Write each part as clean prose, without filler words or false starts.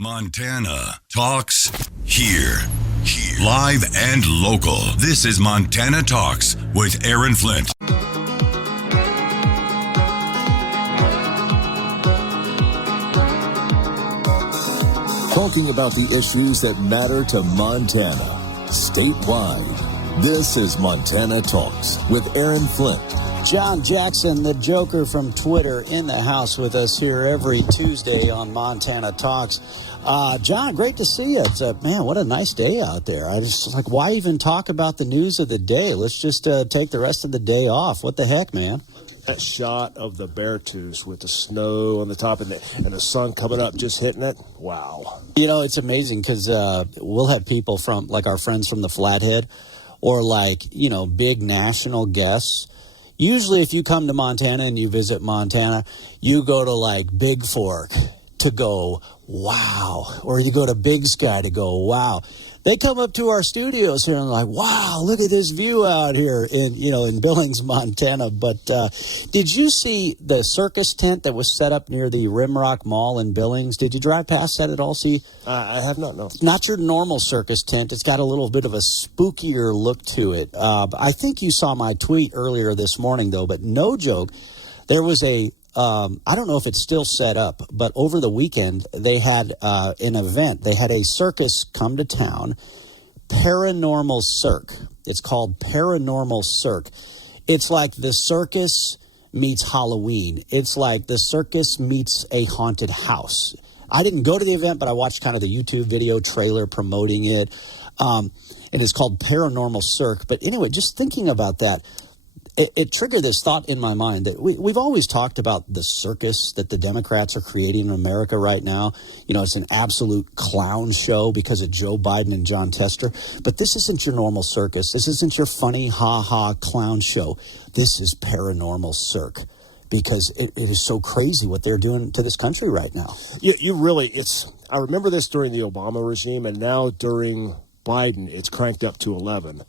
Montana Talks here. Live and local. This is Montana Talks with Aaron Flint. Talking about the issues that matter to Montana, statewide. This is Montana Talks with Aaron Flint. John Jackson, the Joker from Twitter, in the house with us here every Tuesday on Montana Talks. John, great to see you. It's man, what a nice day out there. I just like, why even talk about the news of the day? Let's just take the rest of the day off. What the heck, man? That shot of the Beartooth with the snow on the top and the sun coming up, just hitting it. Wow. You know, it's amazing because we'll have people from, like our friends from the Flathead, or like, you know, big national guests. Usually if you come to Montana and you visit Montana, you go to like Big Fork to go, wow. Or you go to Big Sky to go, wow. They come up to our studios here and they're like, wow, look at this view out here in Billings, Montana. But did you see the circus tent that was set up near the Rimrock Mall in Billings? Did you drive past that at all? See, I have not, no. Not your normal circus tent. It's got a little bit of a spookier look to it. I think you saw my tweet earlier this morning, though, but no joke. There was I don't know if it's still set up, but over the weekend, they had an event. They had a circus come to town, Paranormal Cirque. It's called Paranormal Cirque. It's like the circus meets Halloween. It's like the circus meets a haunted house. I didn't go to the event, but I watched kind of the YouTube video trailer promoting it. And it's called Paranormal Cirque. But anyway, just thinking about that, it triggered this thought in my mind that we've always talked about the circus that the Democrats are creating in America right now. You know, it's an absolute clown show because of Joe Biden and John Tester. But this isn't your normal circus. This isn't your funny ha-ha clown show. This is Paranormal Cirque because it is so crazy what they're doing to this country right now. I remember this during the Obama regime, and now during Biden, it's cranked up to 11.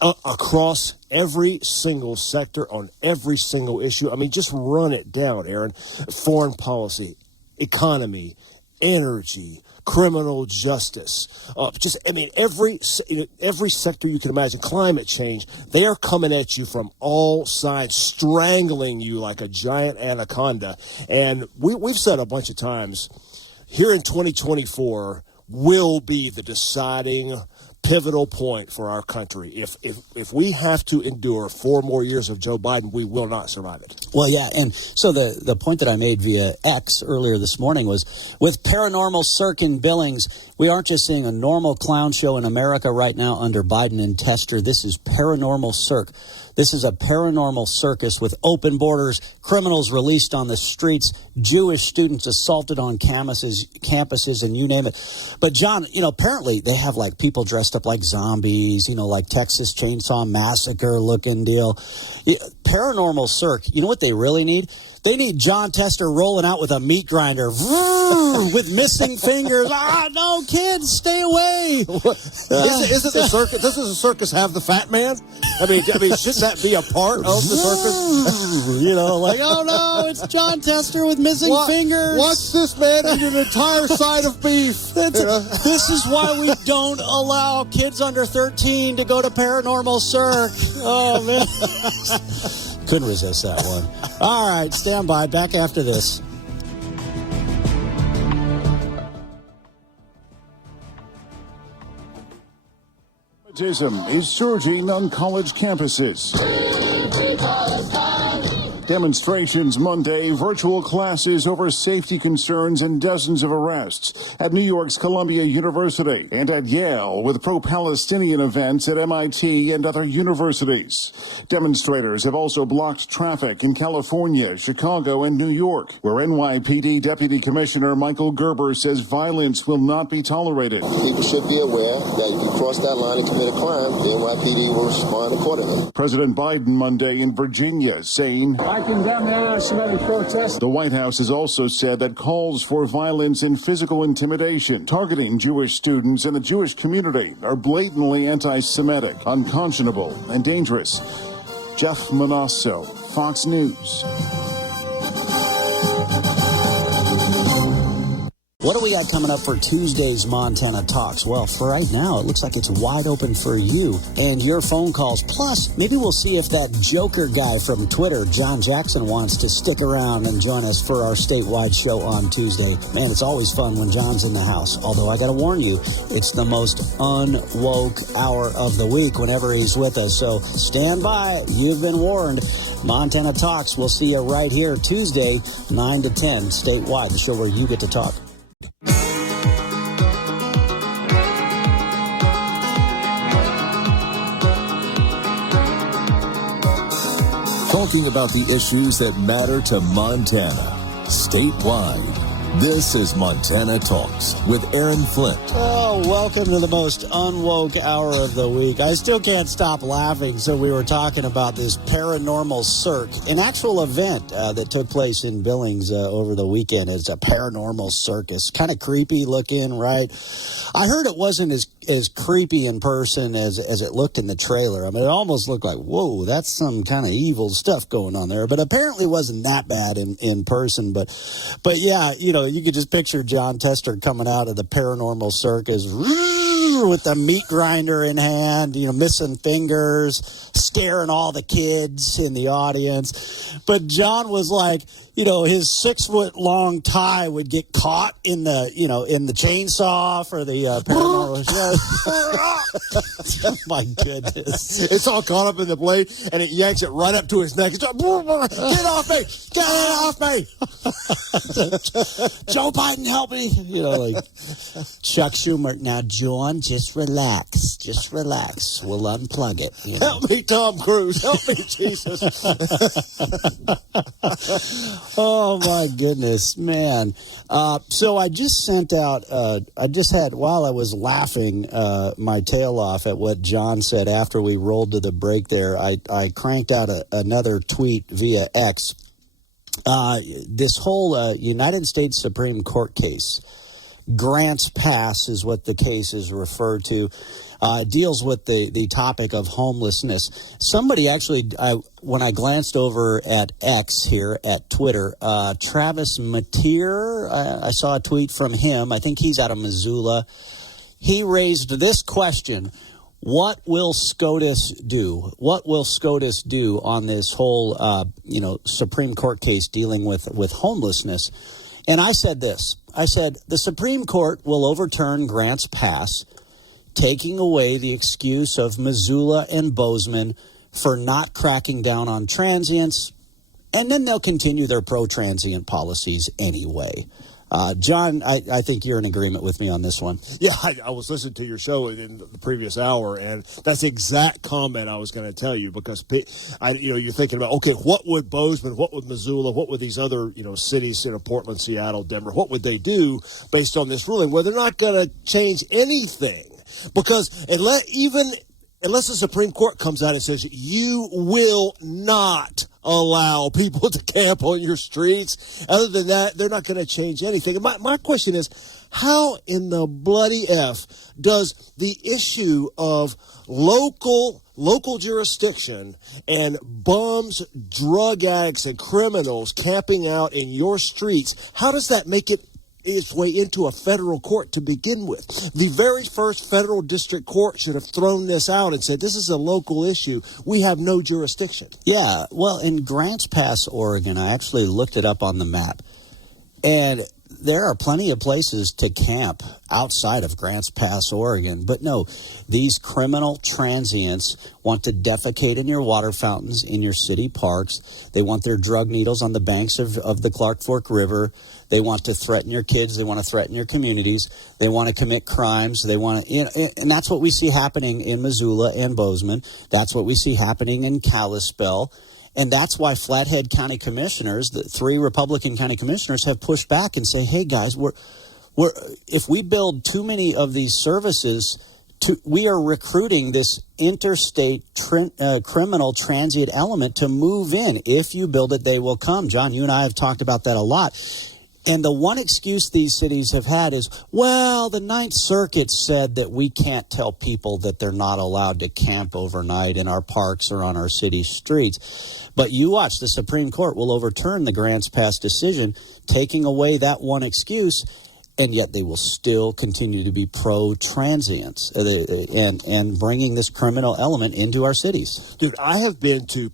Across every single sector, on every single issue. I mean, just run it down, Aaron. Foreign policy, economy, energy, criminal justice. Every sector you can imagine. Climate change. They are coming at you from all sides, strangling you like a giant anaconda. And we've said a bunch of times, here in 2024 will be the deciding pivotal point for our country. If we have to endure 4 more years of Joe Biden, we will not survive it. Well, yeah, and so the point that I made via X earlier this morning was, with Paranormal Cirque in Billings, we aren't just seeing a normal clown show in America right now under Biden and Tester. This is Paranormal Cirque. This is a paranormal circus with open borders, criminals released on the streets, Jewish students assaulted on campuses, and you name it. But, John, apparently they have, like, people dressed up like zombies, like Texas Chainsaw Massacre looking deal. Paranormal Cirque, you know what they really need? They need John Tester rolling out with a meat grinder with missing fingers. No, kids, stay away. Is it the circus? Does the circus have the fat man? I mean, shouldn't that be a part of the circus? Like, oh no, it's John Tester with missing fingers. Watch this man eat an entire side of beef. This is why we don't allow kids under 13 to go to Paranormal Cirque. Oh, man. Couldn't resist that one. All right, stand by. Back after this. Anti-Semitism is surging on college campuses. Demonstrations Monday, virtual classes over safety concerns, and dozens of arrests at New York's Columbia University and at Yale, with pro-Palestinian events at MIT and other universities. Demonstrators have also blocked traffic in California, Chicago, and New York, where NYPD Deputy Commissioner Michael Gerber says violence will not be tolerated. People should be aware that if you cross that line and commit a crime, the NYPD will respond accordingly. President Biden Monday in Virginia saying, I condemn the anti-Semitic protest. The White House has also said that calls for violence and physical intimidation targeting Jewish students and the Jewish community are blatantly anti-Semitic, unconscionable, and dangerous. Jeff Manasso, Fox News. What do we got coming up for Tuesday's Montana Talks? Well, for right now, it looks like it's wide open for you and your phone calls. Plus, maybe we'll see if that Joker guy from Twitter, John Jackson, wants to stick around and join us for our statewide show on Tuesday. Man, it's always fun when John's in the house. Although I got to warn you, it's the most unwoke hour of the week whenever he's with us. So stand by. You've been warned. Montana Talks. We'll see you right here Tuesday, 9 to 10, statewide, the show where you get to talk. Talking about the issues that matter to Montana, statewide. This is Montana Talks with Aaron Flint. Oh, welcome to the most unwoke hour of the week. I still can't stop laughing. So we were talking about this paranormal cirque, an actual event that took place in Billings over the weekend. It's a paranormal circus, kind of creepy looking, right? I heard it wasn't as creepy in person as it looked in the trailer. I mean, it almost looked like, whoa, that's some kind of evil stuff going on there. But apparently it wasn't that bad in person. But yeah, you know, you could just picture John Tester coming out of the paranormal circus with the meat grinder in hand, you know, missing fingers, staring all the kids in the audience. But John was like, you know, his 6-foot-long tie would get caught in the, you know, in the chainsaw for the paranormal show. Oh, my goodness. It's all caught up in the blade, and it yanks it right up to his neck. It's like, get off me! Get off me! Joe Biden, help me! You know, like Chuck Schumer. Now, John, just relax. Just relax. We'll unplug it. You know? Help me, Tom Cruise. Help me, Jesus. Oh, my goodness, man. So I just sent out, I just had, while I was laughing my tail off at what John said after we rolled to the break there, I cranked out another tweet via X. This whole United States Supreme Court case, Grants Pass is what the case is referred to. Deals with the topic of homelessness. Somebody actually, when I glanced over at X here at Twitter, Travis Mateer, I saw a tweet from him. I think he's out of Missoula. He raised this question: what will SCOTUS do? What will SCOTUS do on this whole, Supreme Court case dealing with homelessness? And I said this. I said, the Supreme Court will overturn Grants Pass, taking away the excuse of Missoula and Bozeman for not cracking down on transients, and then they'll continue their pro-transient policies anyway. John, I think you're in agreement with me on this one. Yeah, I was listening to your show in the previous hour, and that's the exact comment I was going to tell you, because you're thinking about, okay, what would Bozeman, what would Missoula, what would these other cities, Portland, Seattle, Denver, what would they do based on this ruling? Well, they're not going to change anything, because unless the Supreme Court comes out and says you will not allow people to camp on your streets, other than that, they're not going to change anything. And my question is, how in the bloody F does the issue of local jurisdiction and bums, drug addicts, and criminals camping out in your streets, how does that make its way into a federal court to begin with? The very first federal district court should have thrown this out and said, this is a local issue. We have no jurisdiction. Yeah, well, in Grants Pass, Oregon, I actually looked it up on the map, and there are plenty of places to camp outside of Grants Pass, Oregon. But no, these criminal transients want to defecate in your water fountains, in your city parks. They want their drug needles on the banks of the Clark Fork River. They want to threaten your kids. They want to threaten your communities. They want to commit crimes. They want to, and that's what we see happening in Missoula and Bozeman. That's what we see happening in Kalispell. And that's why Flathead County commissioners, the 3 Republican county commissioners, have pushed back and say, hey, guys, if we build too many of these services, we are recruiting this interstate criminal transient element to move in. If you build it, they will come. John, you and I have talked about that a lot. And the one excuse these cities have had is, well, the Ninth Circuit said that we can't tell people that they're not allowed to camp overnight in our parks or on our city streets. But you watch, the Supreme Court will overturn the Grants Pass decision, taking away that one excuse. and yet they will still continue to be pro-transients and bringing this criminal element into our cities. Dude, I have been to,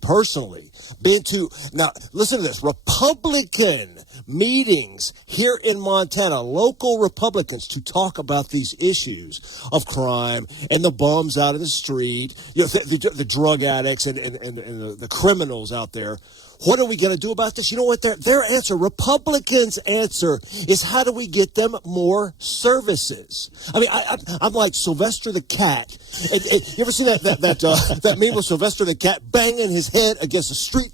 now listen to this, Republican meetings here in Montana, local Republicans, to talk about these issues of crime and the bums out in the street, the drug addicts and the criminals out there. What are we going to do about this? You know what? Their answer, Republicans' answer, is how do we get them more services? I mean, I'm like Sylvester the Cat. You ever see that meme of Sylvester the Cat banging his head against the street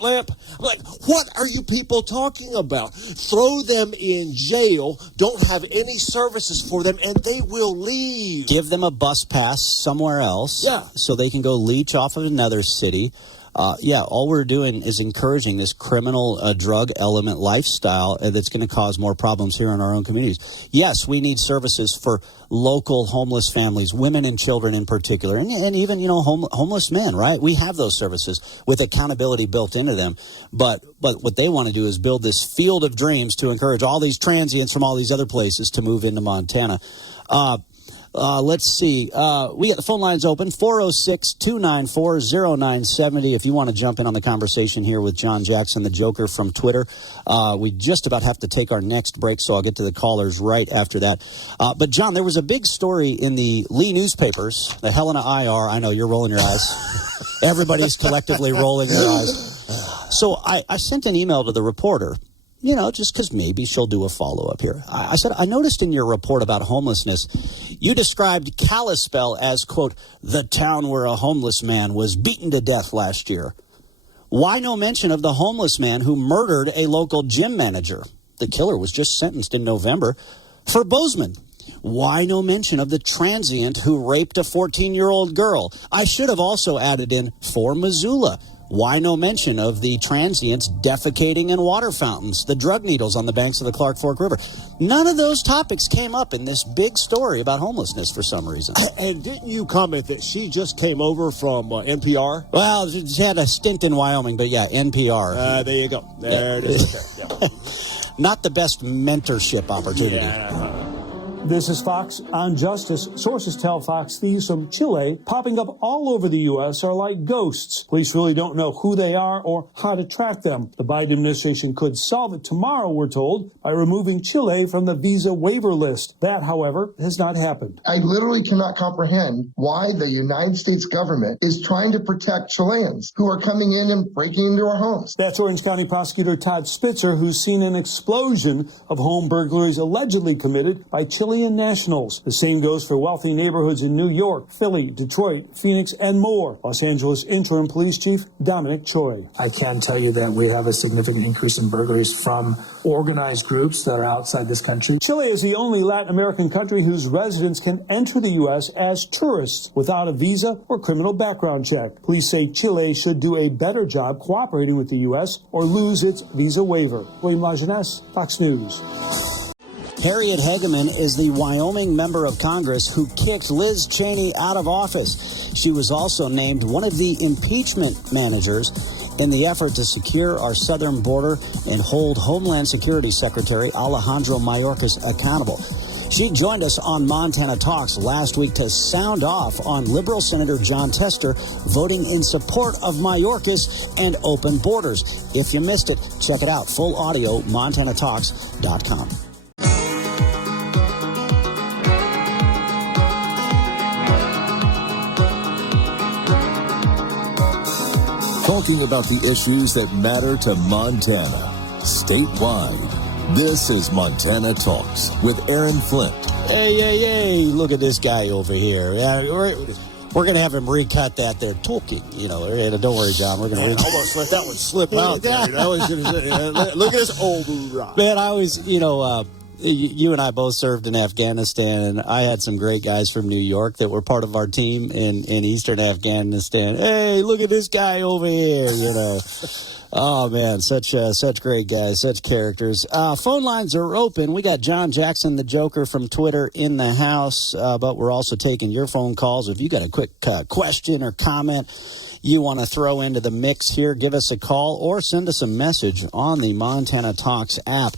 lamp? I'm like, what are you people talking about? Throw them in jail, don't have any services for them, and they will leave. Give them a bus pass somewhere else so they can go leech off of another city. All we're doing is encouraging this criminal drug element lifestyle that's going to cause more problems here in our own communities. Yes, we need services for local homeless families, women and children in particular, and even, homeless men, right? We have those services with accountability built into them. But what they want to do is build this field of dreams to encourage all these transients from all these other places to move into Montana. Let's see. We got the phone lines open, 406-294-0970. If you want to jump in on the conversation here with John Jackson, the Joker from Twitter. We just about have to take our next break, so I'll get to the callers right after that. But, John, there was a big story in the Lee newspapers, the Helena IR. I know, you're rolling your eyes. Everybody's collectively rolling their eyes. So I sent an email to the reporter, just because maybe she'll do a follow-up here. I said, I noticed in your report about homelessness, you described Kalispell as, quote, the town where a homeless man was beaten to death last year. Why no mention of the homeless man who murdered a local gym manager? The killer was just sentenced in November. For Bozeman, why no mention of the transient who raped a 14-year-old girl? I should have also added in for Missoula. Why no mention of the transients defecating in water fountains, the drug needles on the banks of the Clark Fork River? None of those topics came up in this big story about homelessness for some reason. And didn't you comment that she just came over from NPR? Well, she had a stint in Wyoming, but yeah, NPR. There you go. There it is. Yeah. Not the best mentorship opportunity. Yeah. This is Fox on Justice. Sources tell Fox thieves from Chile popping up all over the U.S. are like ghosts. Police really don't know who they are or how to track them. The Biden administration could solve it tomorrow, we're told, by removing Chile from the visa waiver list. That, however, has not happened. I literally cannot comprehend why the United States government is trying to protect Chileans who are coming in and breaking into our homes. That's Orange County Prosecutor Todd Spitzer, who's seen an explosion of home burglaries allegedly committed by Chilean nationals. The same goes for wealthy neighborhoods in New York, Philly, Detroit, Phoenix, and more. Los Angeles Interim Police Chief Dominic Choi. I can tell you that we have a significant increase in burglaries from organized groups that are outside this country. Chile is the only Latin American country whose residents can enter the U.S. as tourists without a visa or criminal background check. Police say Chile should do a better job cooperating with the U.S. or lose its visa waiver. William Lajeunesse, Fox News. Harriet Hageman is the Wyoming member of Congress who kicked Liz Cheney out of office. She was also named one of the impeachment managers in the effort to secure our southern border and hold Homeland Security Secretary Alejandro Mayorkas accountable. She joined us on Montana Talks last week to sound off on Liberal Senator John Tester voting in support of Mayorkas and open borders. If you missed it, check it out. Full audio, MontanaTalks.com. Talking about the issues that matter to Montana, statewide. This is Montana Talks with Aaron Flint. Hey, look at this guy over here. We're going to have him recut that there talking, Don't worry, John. We're going to recut. Almost let that one slip out there. Look at this old rock. Man, I always, you and I both served in Afghanistan, and I had some great guys from New York that were part of our team in eastern Afghanistan. Hey, look at this guy over here, Oh, man, such great guys, such characters. Phone lines are open. We got John Jackson, the Joker from Twitter, in the house, but we're also taking your phone calls. If you got a quick question or comment you want to throw into the mix here, give us a call or send us a message on the Montana Talks app.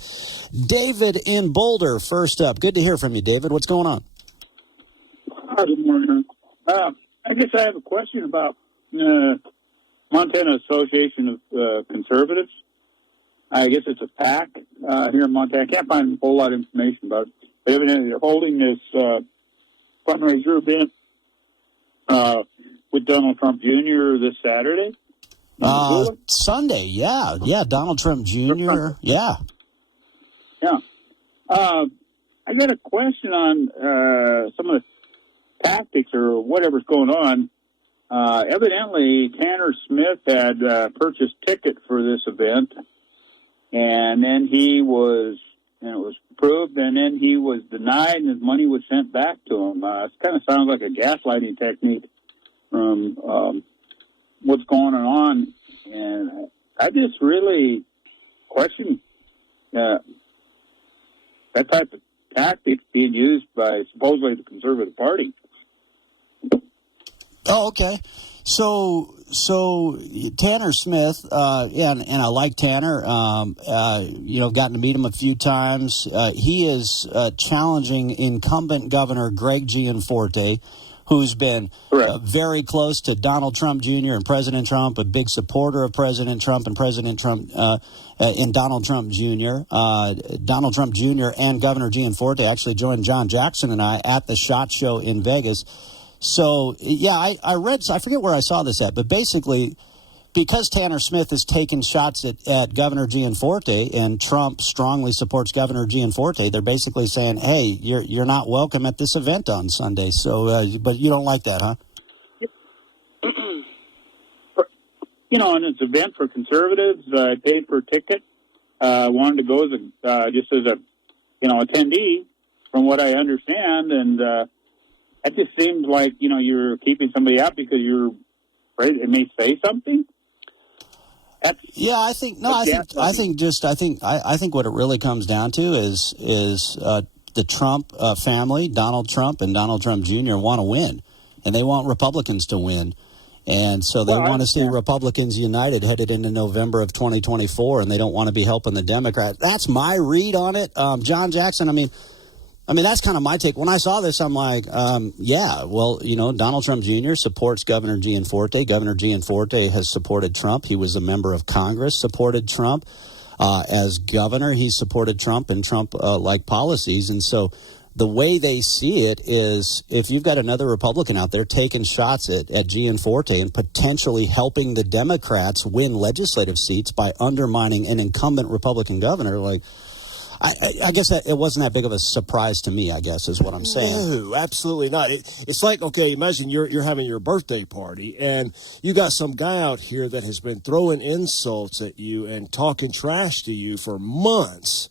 David in Boulder, first up. Good to hear from you, David. What's going on? Hi, good morning. I guess I have a question about Montana Association of Conservatives. I guess it's a PAC here in Montana. I can't find a whole lot of information about it. But evidently they're holding this fundraiser event with Donald Trump Jr. this Saturday. Sunday, yeah. Donald Trump Jr., yeah. Yeah. I got a question on some of the tactics or whatever's going on. Evidently, Tanner Smith had purchased ticket for this event, and then it was approved, and then he was denied, and his money was sent back to him. It kind of sounds like a gaslighting technique from what's going on, and I just really question that type of tactics being used by supposedly the Conservative Party. Oh, okay. So Tanner Smith, and I like Tanner. Gotten to meet him a few times. He is challenging incumbent Governor Greg Gianforte, who's been very close to Donald Trump Jr. and President Trump, a big supporter of President Trump and President Trump and Donald Trump Jr. Donald Trump Jr. and Governor Gianforte actually joined John Jackson and I at the SHOT Show in Vegas. So, yeah, I read, I forget where I saw this at, but basically, because Tanner Smith has taken shots at Governor Gianforte and Trump strongly supports Governor Gianforte, they're basically saying, hey, you're not welcome at this event on Sunday. So, but you don't like that, huh? And it's an event for conservatives. I paid for a ticket. Wanted to go just as a, attendee, from what I understand, and that just seems like, you're keeping somebody out because you're afraid it may say something. I think what it really comes down to is the Trump family, Donald Trump and Donald Trump Jr. want to win, and they want Republicans to win. And so they want to see Republicans united headed into November of 2024, and they don't want to be helping the Democrats. That's my read on it. John Jackson, I mean, that's kind of my take. When I saw this, I'm like, Donald Trump Jr. supports Governor Gianforte. Governor Gianforte has supported Trump. He was a member of Congress, supported Trump. As governor, he supported Trump and Trump-like policies. And so the way they see it is if you've got another Republican out there taking shots at Gianforte and potentially helping the Democrats win legislative seats by undermining an incumbent Republican governor, I guess that it wasn't that big of a surprise to me, I guess, is what I'm saying. No, absolutely not. It's like, okay, imagine you're having your birthday party, and you got some guy out here that has been throwing insults at you and talking trash to you for months.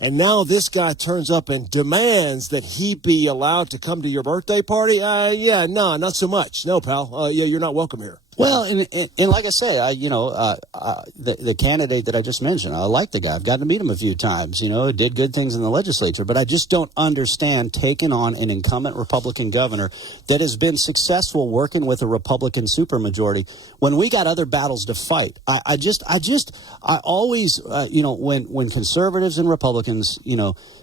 And now this guy turns up and demands that he be allowed to come to your birthday party? Not so much. No, pal. You're not welcome here. Well, and like I say, the candidate that I just mentioned, I like the guy. I've gotten to meet him a few times. Did good things in the legislature, but I just don't understand taking on an incumbent Republican governor that has been successful working with a Republican supermajority when we got other battles to fight. I always, when conservatives and Republicans,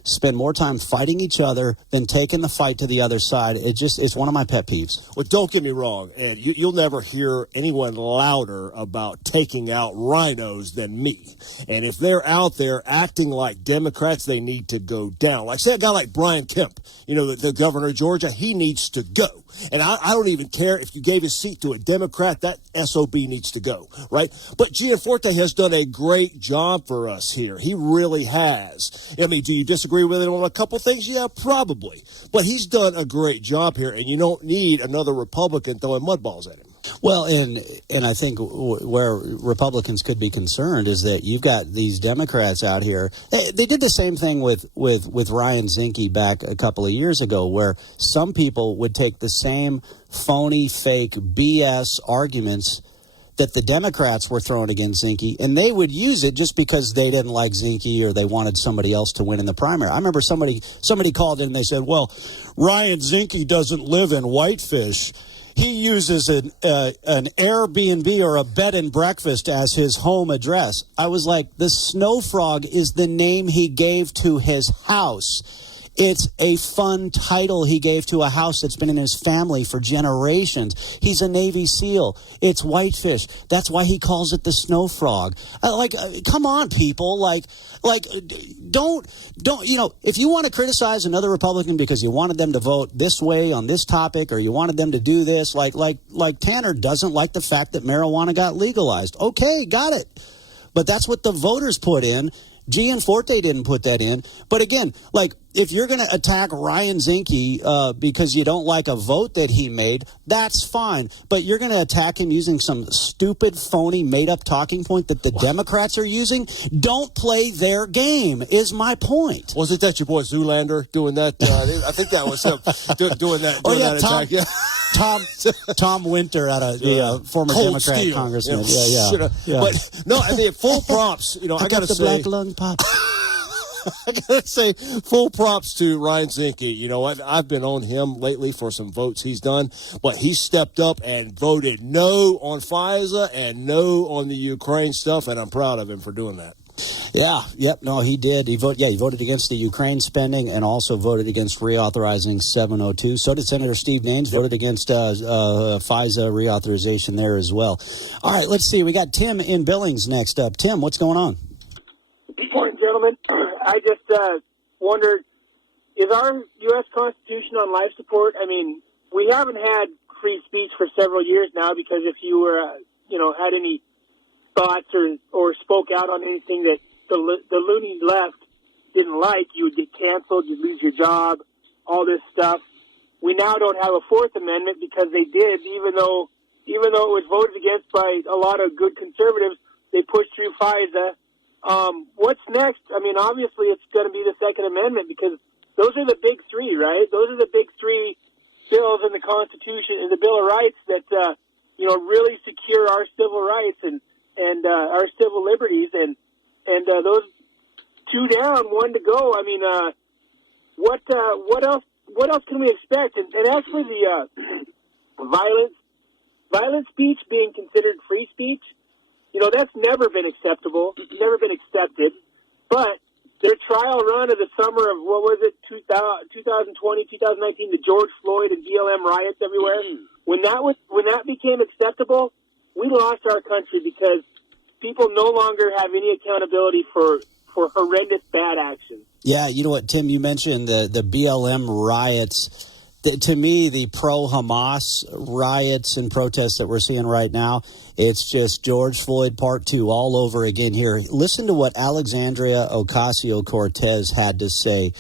spend more time fighting each other than taking the fight to the other side. It's one of my pet peeves. Well, don't get me wrong, Ed. You'll never hear anyone louder about taking out rhinos than me. And if they're out there acting like Democrats, they need to go down. Like, say a guy like Brian Kemp, the governor of Georgia, he needs to go. And I don't even care if you gave his seat to a Democrat, that SOB needs to go, right? But Gianforte has done a great job for us here. He really has. I mean, do you disagree with him on a couple things? Yeah, probably. But he's done a great job here, and you don't need another Republican throwing mud balls at him. Well, and I think where Republicans could be concerned is that you've got these Democrats out here. They did the same thing with Ryan Zinke back a couple of years ago, where some people would take the same phony, fake, BS arguments that the Democrats were throwing against Zinke, and they would use it just because they didn't like Zinke or they wanted somebody else to win in the primary. I remember somebody called in and they said, well, Ryan Zinke doesn't live in Whitefish. he uses an Airbnb or a bed and breakfast as his home address. I was like, the Snow Frog is the name he gave to his house. It's a fun title he gave to a house that's been in his family for generations. He's a Navy SEAL. It's whitefish. That's why he calls it the Snow Frog. Come on, people. Don't, if you want to criticize another Republican because you wanted them to vote this way on this topic or you wanted them to do this, like Tanner doesn't like the fact that marijuana got legalized. Okay, got it. But that's what the voters put in. Gianforte didn't put that in. But again, if you're going to attack Ryan Zinke because you don't like a vote that he made, that's fine. But you're going to attack him using some stupid, phony, made-up talking point that the Democrats are using? Don't play their game, is my point. Wasn't that your boy Zoolander doing that? I think that was him doing that attack. Yeah. Tom Winter, the former Cold Democrat steel. congressman. Yeah. But no, I think full props. I got to say, black lung pop. I gotta say, full props to Ryan Zinke. You know what? I've been on him lately for some votes he's done, but he stepped up and voted no on FISA and no on the Ukraine stuff, and I'm proud of him for doing that. Yeah, yep, no, he did. He voted against the Ukraine spending and also voted against reauthorizing 702. So did Senator Steve Daines, voted against FISA reauthorization there as well. All right, let's see. We got Tim in Billings next up. Tim, what's going on? Good morning, gentlemen. I just wondered, is our U.S. Constitution on life support? I mean, we haven't had free speech for several years now because if you were, had any thoughts or spoke out on anything that the loony left didn't like, you would get canceled, you'd lose your job, all this stuff. We now don't have a Fourth Amendment because they did, even though it was voted against by a lot of good conservatives, they pushed through FISA. What's next? I mean, obviously it's going to be the Second Amendment because those are the big three, right? Those are the big three bills in the Constitution and the Bill of Rights that, really secure our civil rights and our civil liberties and those two down, one to go. I mean, what else can we expect? And actually the, violent speech being considered free speech, that's never been acceptable. It's never been accepted. But their trial run of the summer of, 2020, 2019, the George Floyd and BLM riots everywhere, when that became acceptable, we lost our country because people no longer have any accountability for horrendous bad actions. Yeah, you know what, Tim, you mentioned the BLM riots. To me, the pro-Hamas riots and protests that we're seeing right now, it's just George Floyd Part 2 all over again here. Listen to what Alexandria Ocasio-Cortez had to say,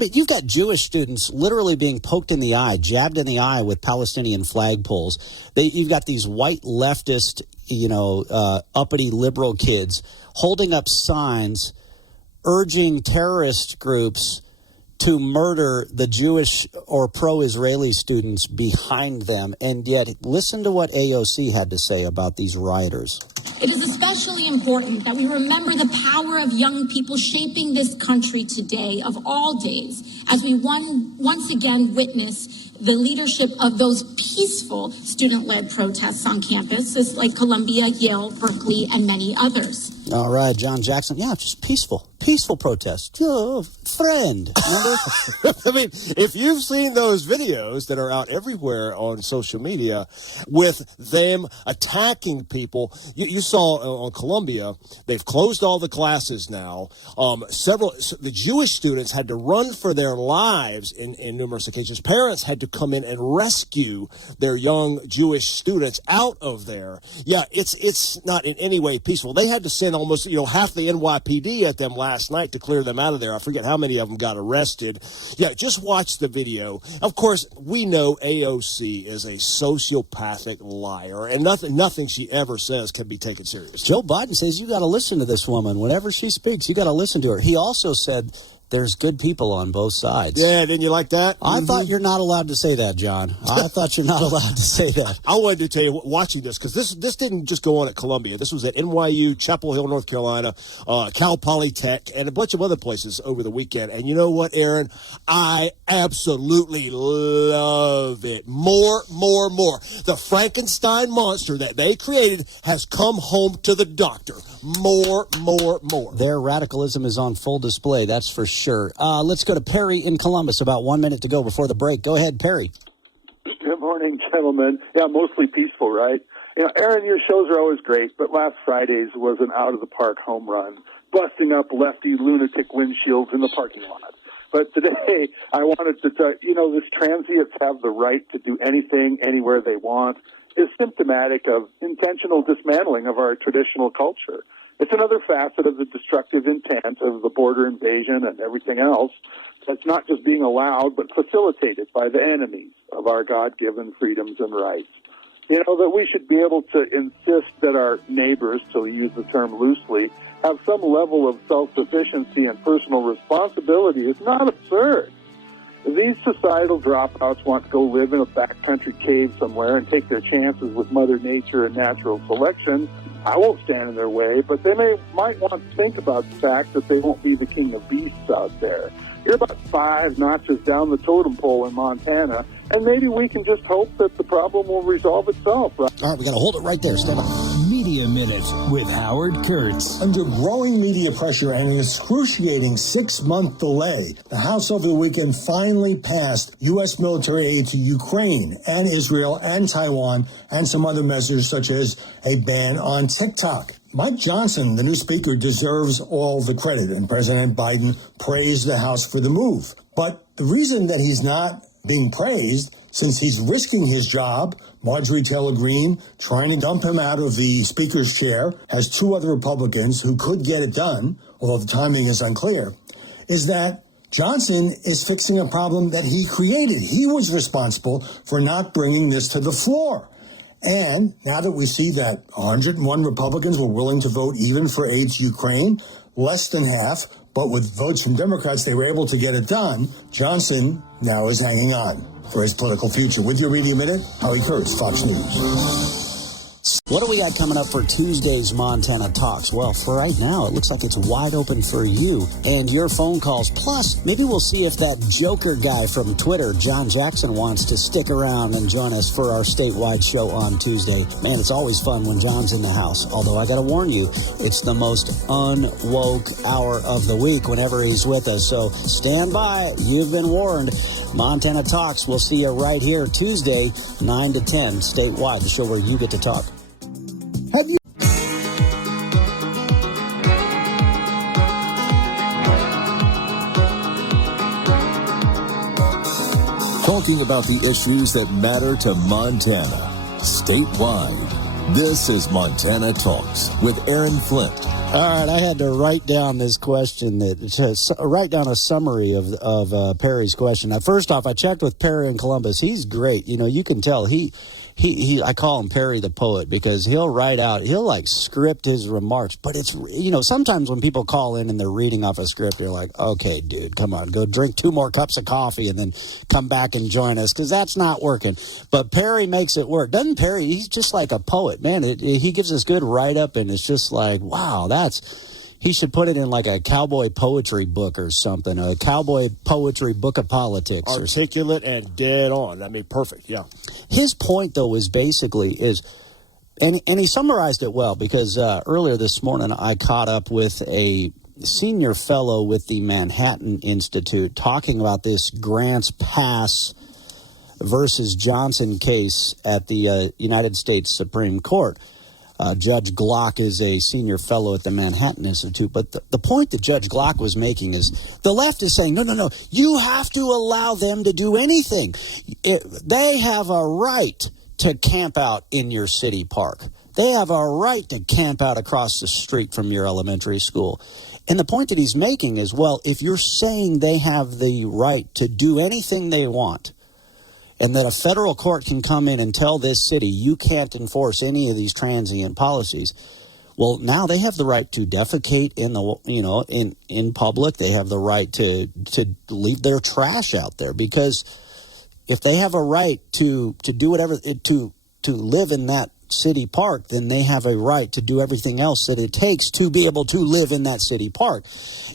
you've got Jewish students literally being poked in the eye, jabbed in the eye with Palestinian flagpoles. You've got these white leftist, uppity liberal kids holding up signs urging terrorist groups to murder the Jewish or pro-Israeli students behind them. And yet, listen to what AOC had to say about these rioters. It is especially important that we remember the power of young people shaping this country today, of all days, as we once again witness the leadership of those peaceful student-led protests on campuses like Columbia, Yale, Berkeley, and many others. All right, John Jackson. Yeah, just peaceful protest. Oh, friend. Remember? I mean, if you've seen those videos that are out everywhere on social media with them attacking people, you saw on Columbia, they've closed all the classes now. The Jewish students had to run for their lives in numerous occasions. Parents had to come in and rescue their young Jewish students out of there. Yeah, it's not in any way peaceful. They had to send almost, half the NYPD at them last night to clear them out of there. I forget how many of them got arrested. Yeah, just watch the video. Of course, we know AOC is a sociopathic liar, and nothing she ever says can be taken seriously. Joe Biden says you got to listen to this woman. Whenever she speaks, you got to listen to her. He also said there's good people on both sides. Yeah, didn't you like that? I thought you're not allowed to say that, John. I thought you're not allowed to say that. I wanted to tell you, watching this, because this didn't just go on at Columbia. This was at NYU, Chapel Hill, North Carolina, Cal Polytech, and a bunch of other places over the weekend. And you know what, Aaron? I absolutely love it. More. The Frankenstein monster that they created has come home to the doctor. More. Their radicalism is on full display, that's for sure. Let's go to Perry in Columbus. About 1 minute to go before the break. Go ahead, Perry. Good morning, gentlemen. Yeah, mostly peaceful, right? You know, Aaron, your shows are always great, but last Friday's was an out-of-the-park home run, busting up lefty lunatic windshields in the parking lot. But today, I wanted to tell you, this transients have the right to do anything, anywhere they want, is symptomatic of intentional dismantling of our traditional culture. It's another facet of the destructive intent of the border invasion and everything else that's not just being allowed, but facilitated by the enemies of our God-given freedoms and rights. That we should be able to insist that our neighbors, to use the term loosely, have some level of self-sufficiency and personal responsibility is not absurd. If these societal dropouts want to go live in a backcountry cave somewhere and take their chances with Mother Nature and natural selection, I won't stand in their way, but they might want to think about the fact that they won't be the king of beasts out there. You're about 5 notches down the totem pole in Montana, and maybe we can just hope that the problem will resolve itself. All right, we got to hold it right there. Stand by. Media Minute with Howard Kurtz. Under growing media pressure and an excruciating 6-month delay, the House over the weekend finally passed U.S. military aid to Ukraine and Israel and Taiwan and some other measures such as a ban on TikTok. Mike Johnson, the new speaker, deserves all the credit, and President Biden praised the House for the move. But the reason that he's not being praised, since he's risking his job, Marjorie Taylor Greene trying to dump him out of the speaker's chair, has 2 other Republicans who could get it done, although the timing is unclear, is that Johnson is fixing a problem that he created. He was responsible for not bringing this to the floor. And now that we see that 101 Republicans were willing to vote even for aid to Ukraine, less than half, but with votes from Democrats, they were able to get it done. Johnson now is hanging on for his political future. With your Media Minute, Howard Kurtz, Fox News. What do we got coming up for Tuesday's Montana Talks? Well, for right now, it looks like it's wide open for you and your phone calls. Plus, maybe we'll see if that Joker guy from Twitter, John Jackson, wants to stick around and join us for our statewide show on Tuesday. Man, it's always fun when John's in the house. Although I got to warn you, it's the most unwoke hour of the week whenever he's with us. So stand by. You've been warned. Montana Talks. We'll see you right here Tuesday, 9 to 10, statewide, the show where you get to talk. Have you Talking about the issues that matter to Montana, statewide. This is Montana Talks with Aaron Flint. All right, I had to write down this question, write down a summary of Perry's question. Now, first off, I checked with Perry in Columbus. He's great. You can tell he I call him Perry the Poet because he'll like script his remarks. But it's, sometimes when people call in and they're reading off a script, you're like, okay, dude, come on, go drink 2 more cups of coffee and then come back and join us, because that's not working. But Perry makes it work. Doesn't Perry? He's just like a poet, man. He gives us good write-up, and it's just like, wow, he should put it in like a cowboy poetry book or something, a cowboy poetry book of politics. Articulate and dead on. I mean, perfect, yeah. His point, though, is basically and he summarized it well, because earlier this morning I caught up with a senior fellow with the Manhattan Institute talking about this Grants Pass versus Johnson case at the United States Supreme Court. Judge Glock is a senior fellow at the Manhattan Institute. But the point that Judge Glock was making is the left is saying, no, you have to allow them to do anything. They have a right to camp out in your city park. They have a right to camp out across the street from your elementary school. And the point that he's making is, well, if you're saying they have the right to do anything they want, and that a federal court can come in and tell this city you can't enforce any of these transient policies, Well, now they have the right to defecate in public. They have the right to leave their trash out there, because if they have a right to do whatever to live in that city park, then they have a right to do everything else that it takes to be able to live in that city park.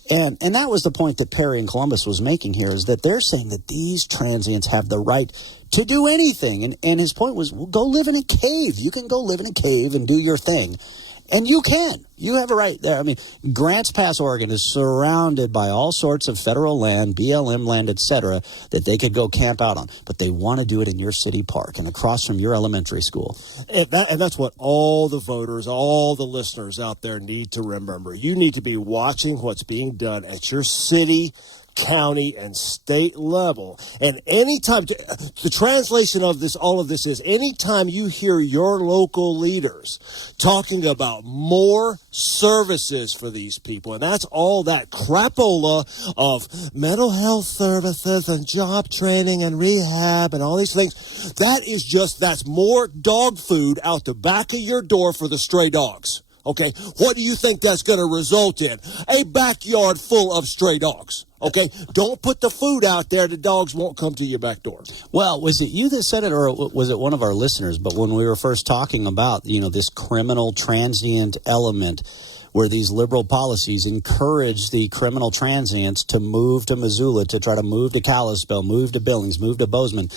And that was the point that Perry and Columbus was making here, is that they're saying that these transients have the right to do anything. And his point was, well, go live in a cave. You can go live in a cave and do your thing. And you can. You have a right there. I mean, Grants Pass, Oregon is surrounded by all sorts of federal land, BLM land, etc., that they could go camp out on. But they want to do it in your city park and across from your elementary school. And that's what all the voters, all the listeners out there need to remember. You need to be watching what's being done at your city, county, and state level. And anytime, the translation of this, all of this is, anytime you hear your local leaders talking about more services for these people, and that's all that crapola of mental health services and job training and rehab and all these things, that's more dog food out the back of your door for the stray dogs. Okay, what do you think that's going to result in? A backyard full of stray dogs. Okay, don't put the food out there. The dogs won't come to your back door. Well, was it you that said it, or was it one of our listeners? But when we were first talking about, this criminal transient element, where these liberal policies encourage the criminal transients to move to Missoula, to try to move to Kalispell, move to Billings, move to Bozeman,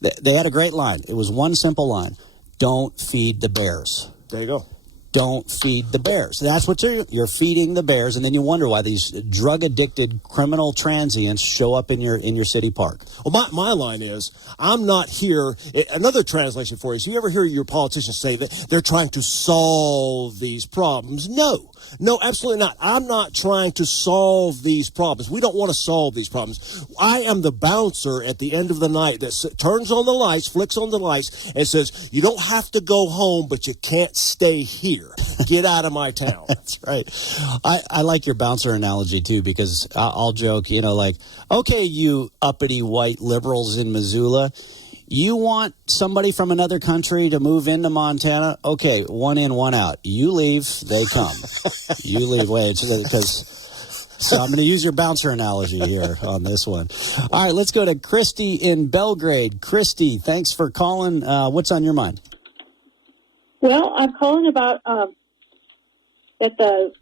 they had a great line. It was one simple line: don't feed the bears. There you go. Don't feed the bears. That's what you're feeding the bears, and then you wonder why these drug-addicted criminal transients show up in your city park. Well, my line is, I'm not here. Another translation for you is, you ever hear your politicians say that they're trying to solve these problems? No, absolutely not. I'm not trying to solve these problems. We don't want to solve these problems. I am the bouncer at the end of the night that turns on the lights, flicks on the lights, and says, you don't have to go home, but you can't stay here. Get out of my town. That's right. I like your bouncer analogy, too, because I'll joke, okay, you uppity white liberals in Missoula, you want somebody from another country to move into Montana? Okay, one in, one out. You leave, they come. You leave. Wait, so I'm going to use your bouncer analogy here on this one. All right, let's go to Christy in Belgrade. Christy, thanks for calling. What's on your mind? Well, I'm calling about that the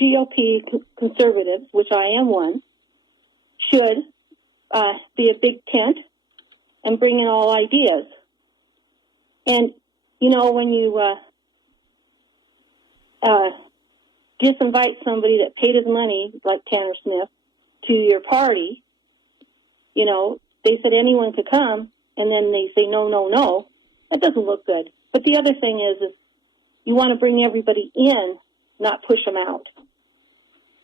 GOP conservatives, which I am one, should be a big tent and bring in all ideas. And, when you just invite somebody that paid his money, like Tanner Smith, to your party, they said anyone could come, and then they say no, no, no. That doesn't look good. But the other thing is you want to bring everybody in, not push them out.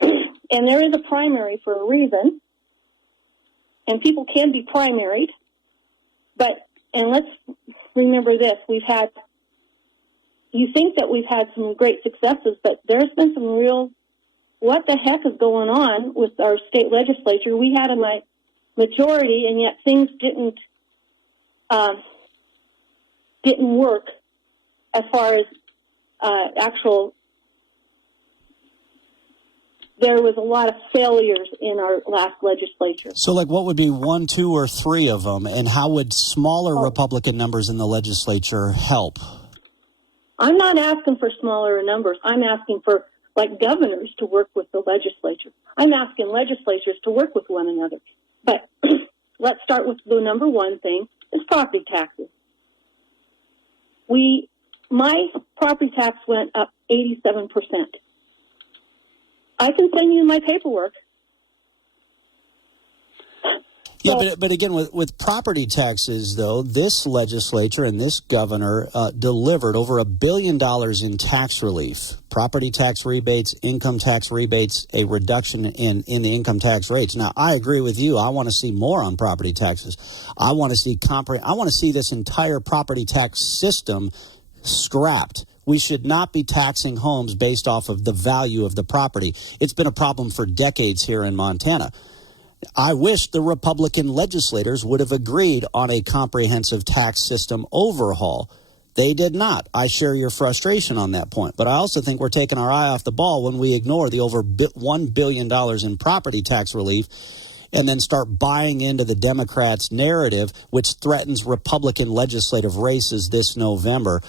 And there is a primary for a reason. And people can be primaried, and let's remember this, you think that we've had some great successes, but there's been some real, what the heck is going on with our state legislature? We had a majority, and yet things didn't work as far as there was a lot of failures in our last legislature. So, what would be 1, 2, or 3 of them, and how would smaller Republican numbers in the legislature help? I'm not asking for smaller numbers. I'm asking for, governors to work with the legislature. I'm asking legislatures to work with one another. But let's start with the number one thing, is property taxes. My property tax went up 87%. I can send you my paperwork. Yeah, but again, with property taxes, though, this legislature and this governor delivered over $1 billion in tax relief, property tax rebates, income tax rebates, a reduction in the income tax rates. Now, I agree with you. I want to see more on property taxes. I want to see this entire property tax system scrapped. We should not be taxing homes based off of the value of the property. It's been a problem for decades here in Montana. I wish the Republican legislators would have agreed on a comprehensive tax system overhaul. They did not. I share your frustration on that point. But I also think we're taking our eye off the ball when we ignore the over $1 billion in property tax relief and then start buying into the Democrats' narrative, which threatens Republican legislative races this November.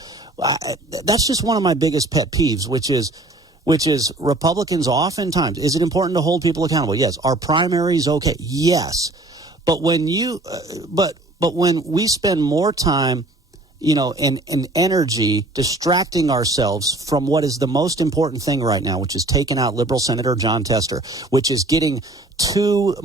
That's just one of my biggest pet peeves, which is Republicans oftentimes. Is it important to hold people accountable? Yes. Are primaries okay? Yes. But when when we spend more time, and energy distracting ourselves from what is the most important thing right now, which is taking out liberal Senator John Tester, which is getting two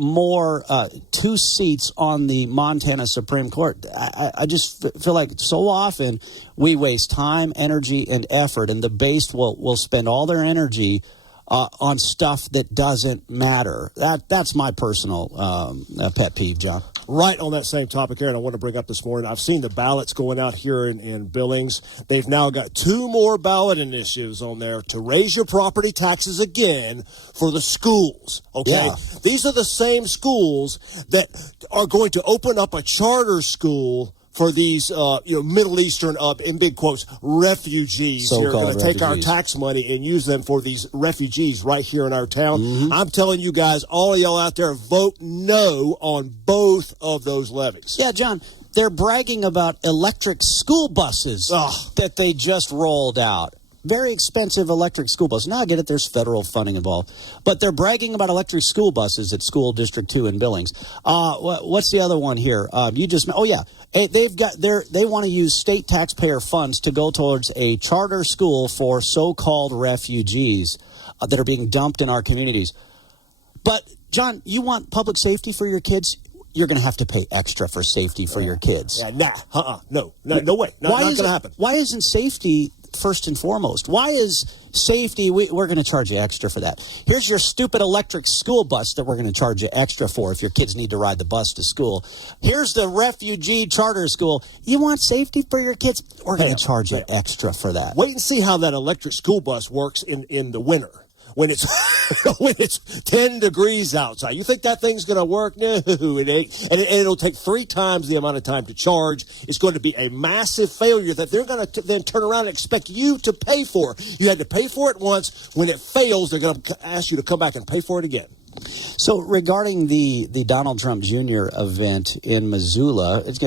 seats on the Montana Supreme Court. I just feel like so often we waste time, energy, and effort, and the base will spend all their energy on stuff that doesn't matter. That's my personal pet peeve, John. Right on that same topic, Aaron, I want to bring up this morning. I've seen the ballots going out here in Billings. They've now got 2 more ballot initiatives on there to raise your property taxes again for the schools. Okay, yeah. These are the same schools that are going to open up a charter school for these, Middle Eastern, in big quotes, refugees. They're going to take our tax money and use them for these refugees right here in our town. Mm-hmm. I'm telling you guys, all of y'all out there, vote no on both of those levies. Yeah, John, they're bragging about electric school buses that they just rolled out. Very expensive electric school buses. Now I get it, there's federal funding involved. But they're bragging about electric school buses at School District 2 in Billings. What's the other one here? They want to use state taxpayer funds to go towards a charter school for so-called refugees that are being dumped in our communities. But, John, you want public safety for your kids? You're going to have to pay extra for safety for your kids. Yeah, no way. Not going to happen. Why isn't safety first and foremost? Why is safety, we're going to charge you extra for that? Here's your stupid electric school bus that we're going to charge you extra for if your kids need to ride the bus to school. Here's the refugee charter school. You want safety for your kids? We're going to charge you extra for that. Wait and see how that electric school bus works in the winter. When it's when it's 10 degrees outside. You think that thing's going to work? No, it ain't. And it'll take 3 times the amount of time to charge. It's going to be a massive failure that they're going to then turn around and expect you to pay for. You had to pay for it once. When it fails, they're going to ask you to come back and pay for it again. So regarding the Donald Trump Jr. event in Missoula, it's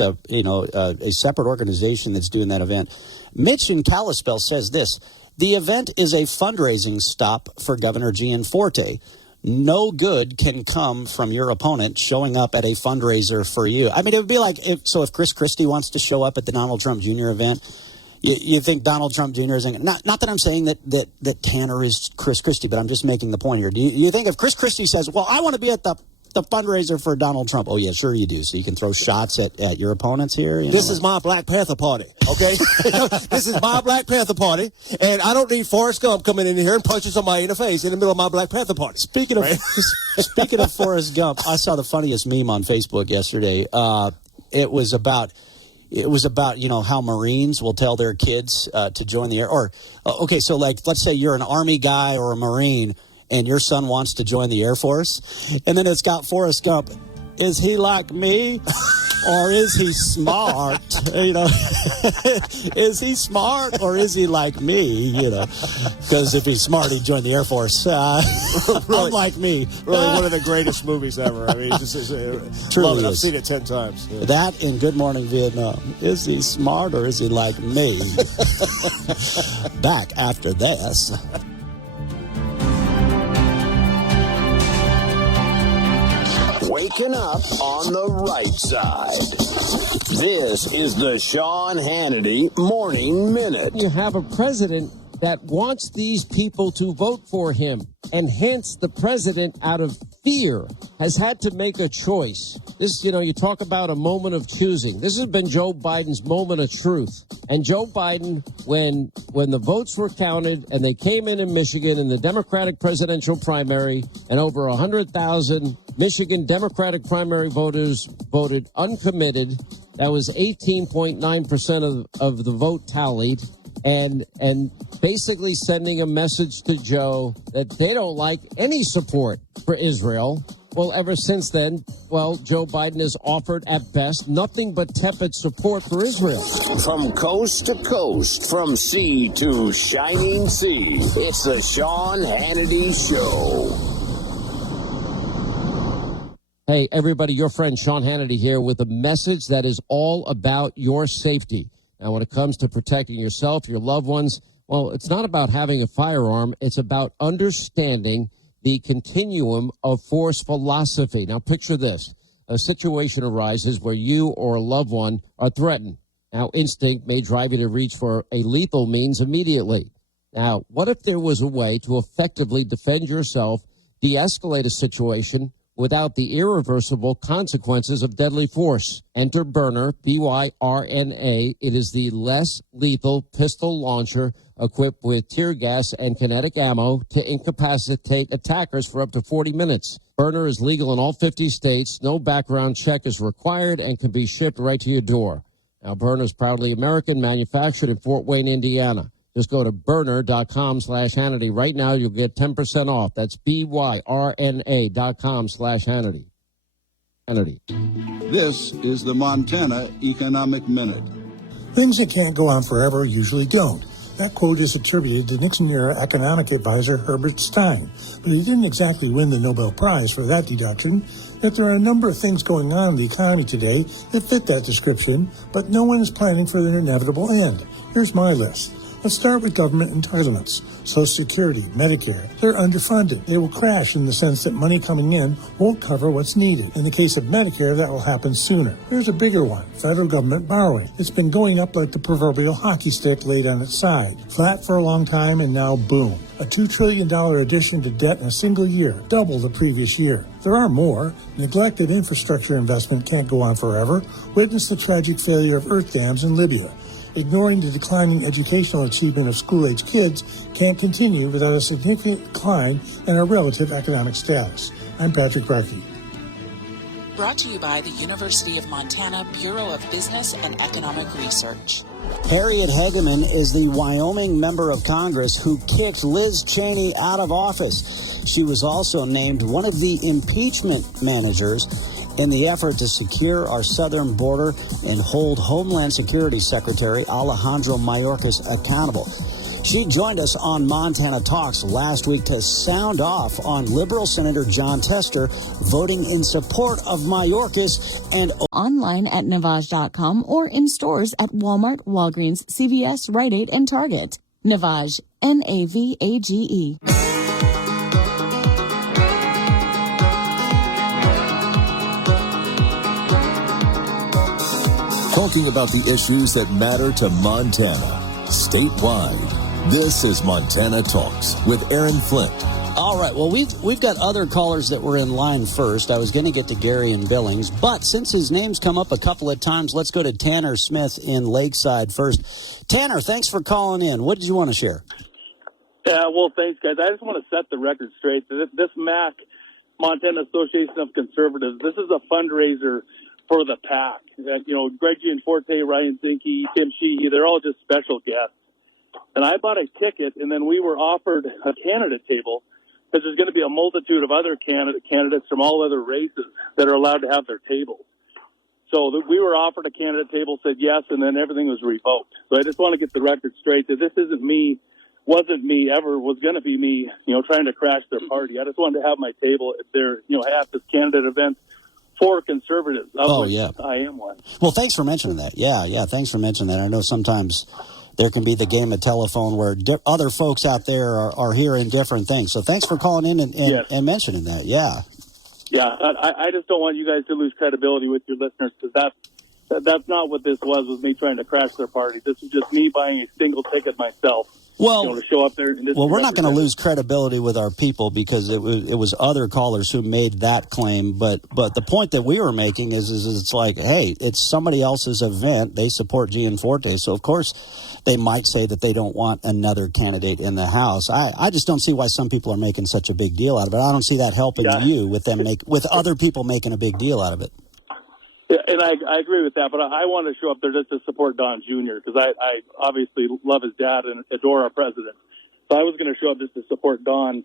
a separate organization that's doing that event. Mitch in Kalispell says this: the event is a fundraising stop for Governor Gianforte. No good can come from your opponent showing up at a fundraiser for you. I mean, it would be like if Chris Christie wants to show up at the Donald Trump Jr. event, you think Donald Trump Jr. is not that I'm saying that Tanner is Chris Christie, but I'm just making the point here. Do you think if Chris Christie says, well, I want to be at the fundraiser for Donald Trump. Oh, yeah, sure you do. So you can throw shots at your opponents here? This is my Black Panther party, okay? This is my Black Panther party, and I don't need Forrest Gump coming in here and punching somebody in the face in the middle of my Black Panther party. Speaking of Forrest Gump, I saw the funniest meme on Facebook yesterday. It was about how Marines will tell their kids to join the Air. So let's say you're an Army guy or a Marine, and your son wants to join the Air Force, and then it's got Forrest Gump. Is he like me, or is he smart? Is he smart, or is he like me? Because if he's smart, he'd join the Air Force. Really, unlike me. Really, one of the greatest movies ever. I mean, love it. I've seen it 10 times. Yeah. That in Good Morning Vietnam. Is he smart, or is he like me? Back after this. Waking up on the right side. This is the Sean Hannity Morning Minute. You have a president that wants these people to vote for him, and hence the president, out of fear, has had to make a choice. This, you talk about a moment of choosing. This has been Joe Biden's moment of truth. And Joe Biden, when the votes were counted and they came in Michigan in the Democratic presidential primary, and over 100,000 Michigan Democratic primary voters voted uncommitted, that was 18.9% of the vote tallied. And basically sending a message to Joe that they don't like any support for Israel. Well, ever since then, Joe Biden has offered, at best, nothing but tepid support for Israel. From coast to coast, from sea to shining sea, it's the Sean Hannity Show. Hey, everybody, your friend Sean Hannity here with a message that is all about your safety. Now, when it comes to protecting yourself, your loved ones, it's not about having a firearm. It's about understanding the continuum of force philosophy. Now, picture this. A situation arises where you or a loved one are threatened. Now, instinct may drive you to reach for a lethal means immediately. Now, what if there was a way to effectively defend yourself, de-escalate a situation without the irreversible consequences of deadly force? Enter Byrna, B-Y-R-N-A. It is the less lethal pistol launcher equipped with tear gas and kinetic ammo to incapacitate attackers for up to 40 minutes. Byrna is legal in all 50 states. No background check is required and can be shipped right to your door. Now, Byrna is proudly American, manufactured in Fort Wayne, Indiana. Just go to Byrna.com/Hannity. Right now, you'll get 10% off. That's BYRNA.com/Hannity. Hannity. This is the Montana Economic Minute. Things that can't go on forever usually don't. That quote is attributed to Nixon-era economic advisor Herbert Stein, but he didn't exactly win the Nobel Prize for that deduction. Yet there are a number of things going on in the economy today that fit that description, but no one is planning for their inevitable end. Here's my list. Let's start with government entitlements. Social Security, Medicare, they're underfunded. They will crash in the sense that money coming in won't cover what's needed. In the case of Medicare, that will happen sooner. There's a bigger one, federal government borrowing. It's been going up like the proverbial hockey stick laid on its side. Flat for a long time and now boom. A $2 trillion addition to debt in a single year, double the previous year. There are more. Neglected infrastructure investment can't go on forever. Witness the tragic failure of earth dams in Libya. Ignoring the declining educational achievement of school-age kids can't continue without a significant decline in our relative economic status. I'm Patrick Brecky. Brought to you by the University of Montana Bureau of Business and Economic Research. Harriet Hageman is the Wyoming member of Congress who kicked Liz Cheney out of office. She was also named one of the impeachment managers in the effort to secure our southern border and hold Homeland Security Secretary Alejandro Mayorkas accountable. She joined us on Montana Talks last week to sound off on Liberal Senator John Tester voting in support of Mayorkas and online at Navage.com or in stores at Walmart, Walgreens, CVS, Rite Aid, and Target. Navage, Navage. Talking about the issues that matter to Montana, statewide. This is Montana Talks with Aaron Flint. All right, well, we've got other callers that were in line first. I was going to get to Gary in Billings, but since his name's come up a couple of times, let's go to Tanner Smith in Lakeside first. Tanner, thanks for calling in. What did you want to share? Yeah, well, thanks, guys. I just want to set the record straight. This MAC, Montana Association of Conservatives, this is a fundraiser for the PAC. Greg Gianforte, Ryan Zinke, Tim Sheehy, they're all just special guests. And I bought a ticket, and then we were offered a candidate table because there's going to be a multitude of other candidates from all other races that are allowed to have their tables. So we were offered a candidate table, said yes, and then everything was revoked. So I just want to get the record straight that this wasn't me, ever was going to be me, trying to crash their party. I just wanted to have my table if they're, at this candidate event for conservatives. Yeah. I am one. Well, thanks for mentioning that. Yeah, thanks for mentioning that. I know sometimes there can be the game of telephone where other folks out there are hearing different things. So thanks for calling in and mentioning that. Yeah. Yeah, I just don't want you guys to lose credibility with your listeners because that's not what this was me trying to crash their party. This was just me buying a single ticket myself. Well, to show up there. We're not going to lose credibility with our people because it was other callers who made that claim. But the point that we were making is it's like, hey, it's somebody else's event. They support Gianforte, so of course they might say that they don't want another candidate in the House. I just don't see why some people are making such a big deal out of it. I don't see that helping you with other people making a big deal out of it. Yeah, and I agree with that, but I want to show up there just to support Don Jr. because I obviously love his dad and adore our president. So I was going to show up just to support Don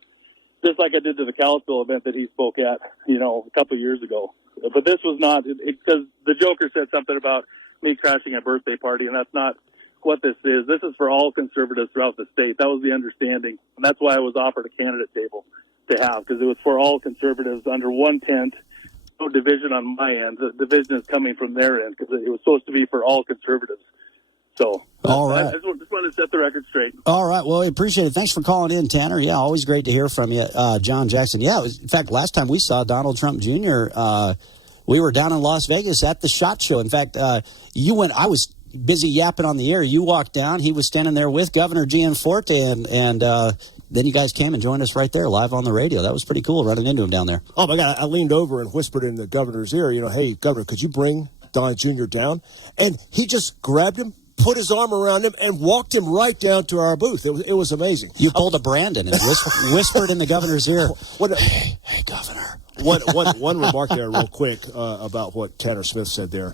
just like I did to the Kalispell event that he spoke at, a couple of years ago. But this was not, because the Joker said something about me crashing a birthday party, and that's not what this is. This is for all conservatives throughout the state. That was the understanding, and that's why I was offered a candidate table to have, because it was for all conservatives under one tent. No division on my end. The division is coming from their end, because it was supposed to be for all conservatives. So, all right. I just wanted to set the record straight. All right. Well, we appreciate it. Thanks for calling in, Tanner. Yeah, always great to hear from you. John Jackson. Yeah, in fact, last time we saw Donald Trump Jr., we were down in Las Vegas at the SHOT Show. In fact, you went, I was busy yapping on the air. You walked down. He was standing there with Governor Gianforte, and then you guys came and joined us right there live on the radio. That was pretty cool running into him down there. Oh, my God. I leaned over and whispered in the governor's ear, hey, Governor, could you bring Don Jr. down? And he just grabbed him, put his arm around him, and walked him right down to our booth. It was amazing. You pulled a Brandon and whispered in the governor's ear, hey, Governor. One remark there real quick about what Tanner Smith said there.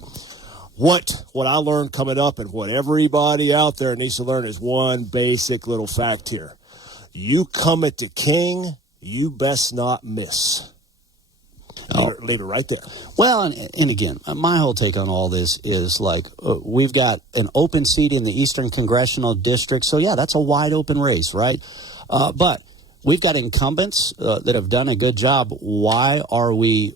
What I learned coming up and what everybody out there needs to learn is one basic little fact here. You come at the king, you best not miss. Leave it right there. Well, and again, my whole take on all this is like we've got an open seat in the Eastern Congressional District. So, yeah, that's a wide open race, right? But we've got incumbents that have done a good job. Why are we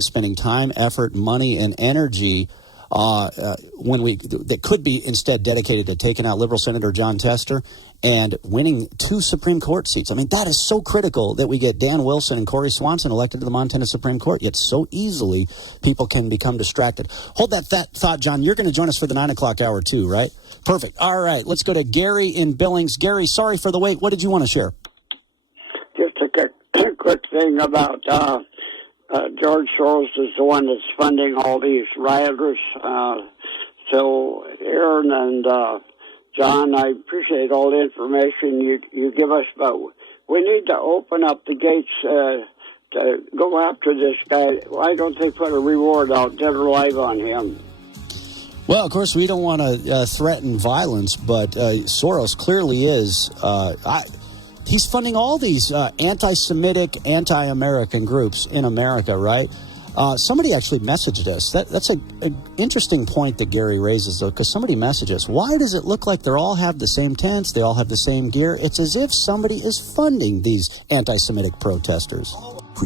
spending time, effort, money, and energy that could be instead dedicated to taking out liberal Senator John Tester and winning 2 Supreme Court seats? I mean, that is so critical that we get Dan Wilson and Corey Swanson elected to the Montana Supreme Court, yet so easily people can become distracted. Hold that thought, John. You're going to join us for the 9 o'clock hour too, right? Perfect. All right, let's go to Gary in Billings. Gary, sorry for the wait. What did you want to share? Just a quick thing about George Soros is the one that's funding all these rioters. So Aaron and John, I appreciate all the information you give us, but we need to open up the gates to go after this guy. Why don't they put a reward out, dead or alive, on him? Well, of course, we don't want to threaten violence, but Soros clearly is. He's funding all these anti-Semitic, anti-American groups in America, right? Somebody actually messaged us. That's an interesting point that Gary raises, though, because somebody messaged us. Why does it look like they all have the same tents, they all have the same gear? It's as if somebody is funding these anti-Semitic protesters.